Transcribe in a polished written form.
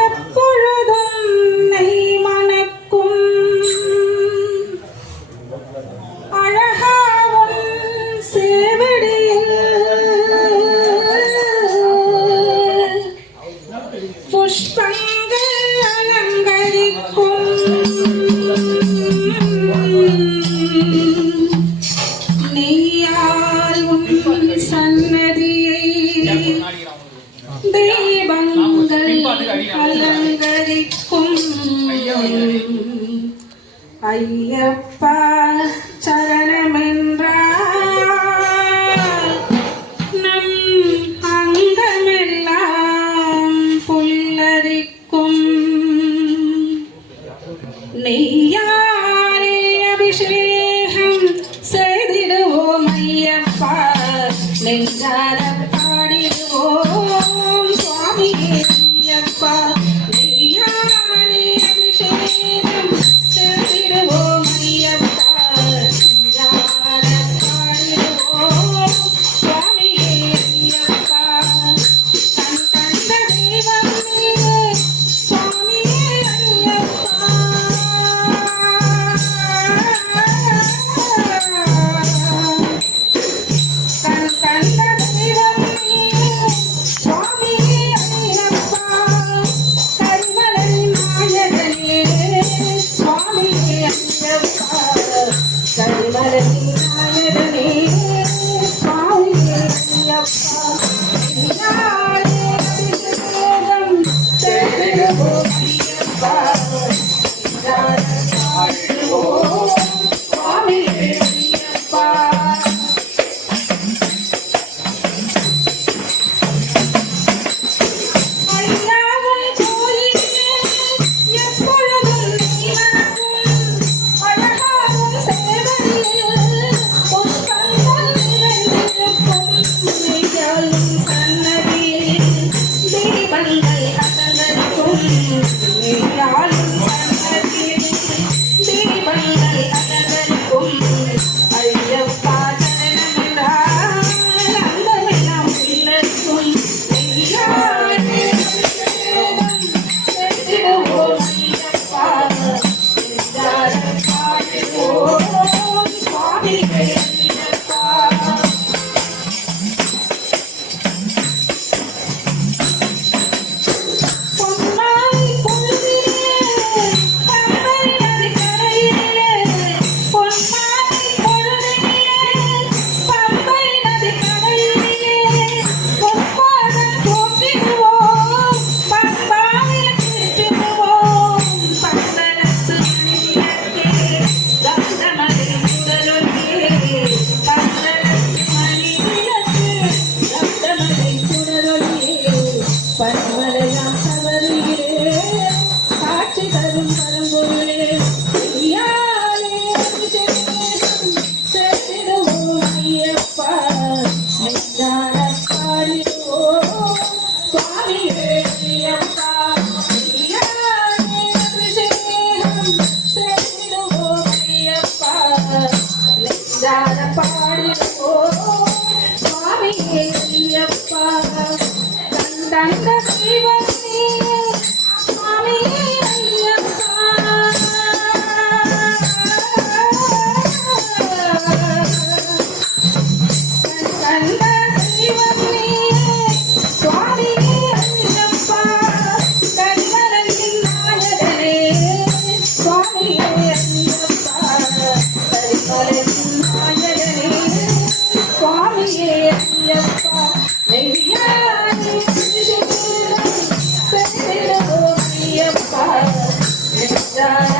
எப்பொழுதும் நெய் மணக்கும் அழகாவும் சேவடியில் புஷ்பங்கள் அலங்கரிக்கும் நெய்யால் சன்னதியை தெய்வங்கள் அலங்கரிக்கும் ஐயப்பா சரணமென்றால் நம் அங்கமெல்லாம் புல்லரிக்கும் நெய்யாரே அபிஷேகம் செய்திடுவோம் ஐயப்பா நெஞ்சார பாடிடுவோம் சுவாமியே ஐயப்பா நெய்யாரே அபிஷேகம் செய்திடுவோம் ஐயப்பா நெஞ்சார பாடிடுவோம் சுவாமியே ஐயப்பா கண் கண்ட தெய்வம் நீயே சுவாமியே ஐயப்பா கண் கண்ட தெய்வம் நீயே சுவாமியே ஐயப்பா கரிமலை நாயகனே சுவாமியே ஐயப்பா கரிமலை நாயகனே சுவாமியே ஐயப்பா நாளே அபிஷேகம் செய்திடுவோம் ஐயப்பா பாடுவோம் சுவாமியே ஐயப்பா ஐயாவும் கோயிலே எப்பொழுதும் நீவனக்கும் அழகாவும் சேவடியில் புஷ்பங்கள் நிறைந்திருக்கும் நெய்யாலும் சன்னதியில் தீபங்கள் அலங்கரிக்கும் நெய்யாலும் சன்னதியில் தீபங்கள் அலங்கரிக்கும் ஐயப்பா சரணமென்றால் அங்கமெல்லாம் புல்லரிக்கும் நெய்யாலே அபிஷேகம் செய்திடுவோம் ஐயப்பா நெஞ்சார பாடிடுவோம் சுவாமியே ஐயப்பா பொன்னாய் பொழுதிலே பம்பை நதிக்கரையிலே பொன்னாய் பொழுதிலே பம்பை நதிக்கரையிலே முப்பாதம் போற்றிடுவோம் பம்பாவில் திருத்திடுவோம் பந்தனத்து மணிவிளக்கே கந்தமலை குடலொலியே பந்தனத்து மணிவிளக்கே கந்தமலை குடலொலியே பன்மலையாம் சபரியிலே காட்சி தரும் பரம்பொருளே யாரே அபிஷேகம் செய்திடுவோம் ஐயப்பா நெஞ்சார பாடிடுவோம் சுவாமியே ஐயப்பா யாரே அபிஷேகம் செய்திடுவோம் ஐயப்பா நெஞ்சார பாடிடுவோம் சுவாமியே ஐயப்பா கண்ட தெய்வம் நீயே சுவாமியே ஐயப்பா கண்ட தெய்வம் நீயே சுவாமியே ஐயப்பா கரிமலையின் நாயகனே சுவாமியே ஐயப்பா கரிமலையின் நாயகனே சுவாமியே ஐயப்பா நெய்யாரே அபிஷேகம் செய்திடுவோம் ஐயப்பா நெஞ்சார